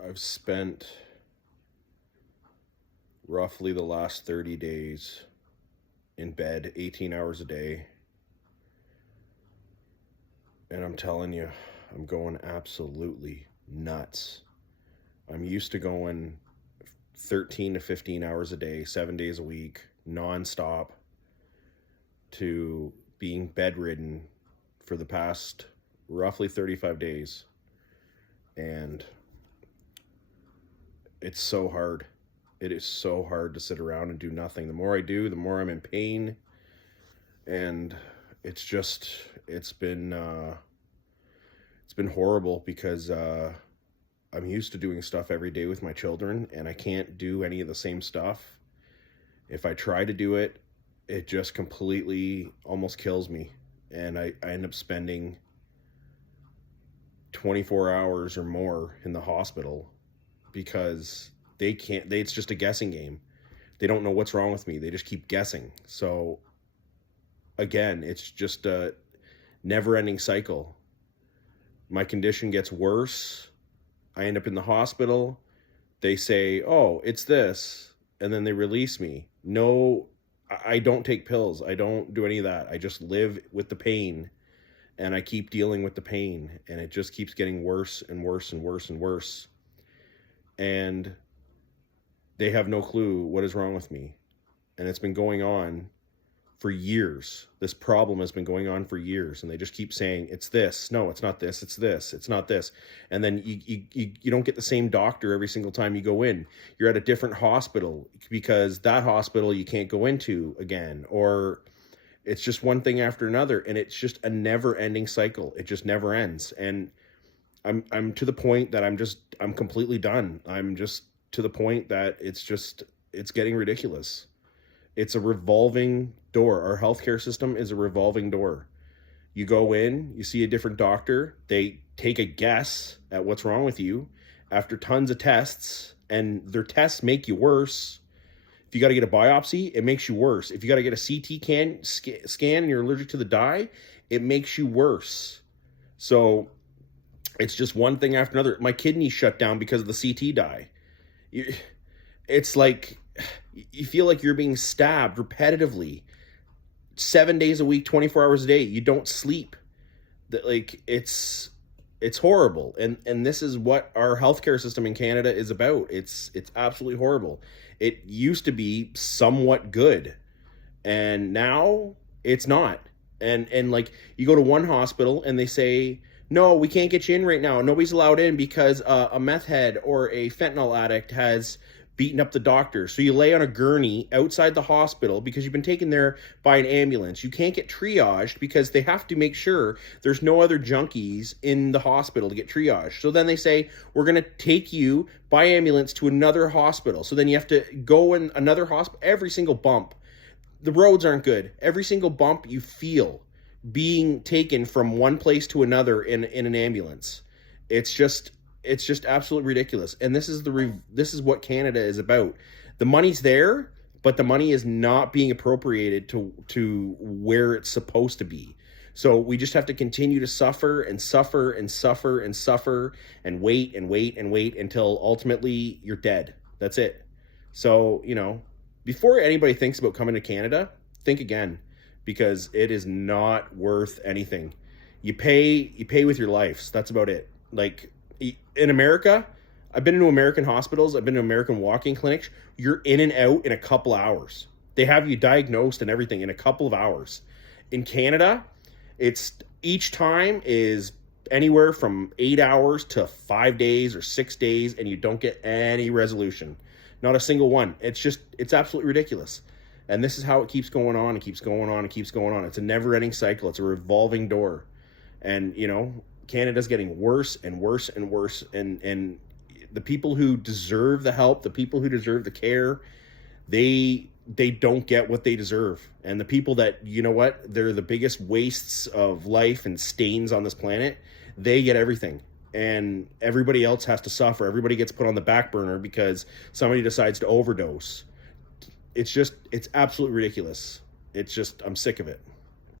I've spent roughly the last 30 days in bed 18 hours a day. And I'm telling you, I'm going absolutely nuts. I'm used to going 13 to 15 hours a day, 7 days a week, nonstop, to being bedridden for the past roughly 35 days. And it's so hard. It is so hard to sit around and do nothing. The more I do, the more I'm in pain. And it's been horrible because I'm used to doing stuff every day with my children, and I can't do any of the same stuff. If I try to do it, it just completely almost kills me. And I end up spending 24 hours or more in the hospital because it's just a guessing game. They don't know what's wrong with me. They just keep guessing. So again, it's just a never-ending cycle. My condition gets worse. I end up in the hospital. They say, oh, it's this. And then they release me. No, I don't take pills. I don't do any of that. I just live with the pain. And I keep dealing with the pain. And it just keeps getting worse and worse and worse and worse. And they have no clue what is wrong with me. And it's been going on for years. This problem has been going on for years, and they just keep saying, it's this. No, it's not this. It's this. It's not this. And then you don't get the same doctor every single time you go in. You're at a different hospital because that hospital you can't go into again, or it's just one thing after another, and it's just a never-ending cycle. It just never ends. And I'm to the point that I'm completely done. I'm just to the point that it's getting ridiculous. It's a revolving door. Our healthcare system is a revolving door. You go in, you see a different doctor, they take a guess at what's wrong with you after tons of tests, and their tests make you worse. If you got to get a biopsy, it makes you worse. If you got to get a CT scan and you're allergic to the dye, it makes you worse. So it's just one thing after another. My kidneys shut down because of the CT dye. It's like you feel like you're being stabbed repetitively 7 days a week, 24 hours a day. You don't sleep. Like it's horrible. And this is what our healthcare system in Canada is about. It's absolutely horrible. It used to be somewhat good, and now it's not. And like you go to one hospital and they say, no, we can't get you in right now. Nobody's allowed in because a meth head or a fentanyl addict has beaten up the doctor. So you lay on a gurney outside the hospital because you've been taken there by an ambulance. You can't get triaged because they have to make sure there's no other junkies in the hospital to get triaged. So then they say, we're going to take you by ambulance to another hospital. So then you have to go in another hospital. Every single bump, the roads aren't good. Every single bump you feel being taken from one place to another in an ambulance. It's just absolutely ridiculous. And this is what Canada is about. The money's there, but the money is not being appropriated to where it's supposed to be. So we just have to continue to suffer and suffer and suffer and suffer and wait and wait and wait until ultimately you're dead. That's it. So, before anybody thinks about coming to Canada, think again, because it is not worth anything. You pay with your lives. That's about it. Like in America, I've been into American hospitals. I've been to American walk-in clinics. You're in and out in a couple of hours. They have you diagnosed and everything in a couple of hours. In Canada, it's each time is anywhere from 8 hours to 5 days or 6 days, and you don't get any resolution. Not a single one. It's absolutely ridiculous. And this is how it keeps going on and keeps going on and keeps going on. It's a never-ending cycle. It's a revolving door. And, Canada's getting worse and worse and worse. And the people who deserve the help, the people who deserve the care, they don't get what they deserve. And the people that, they're the biggest wastes of life and stains on this planet, they get everything. And everybody else has to suffer. Everybody gets put on the back burner because somebody decides to overdose. It's absolutely ridiculous. I'm sick of it.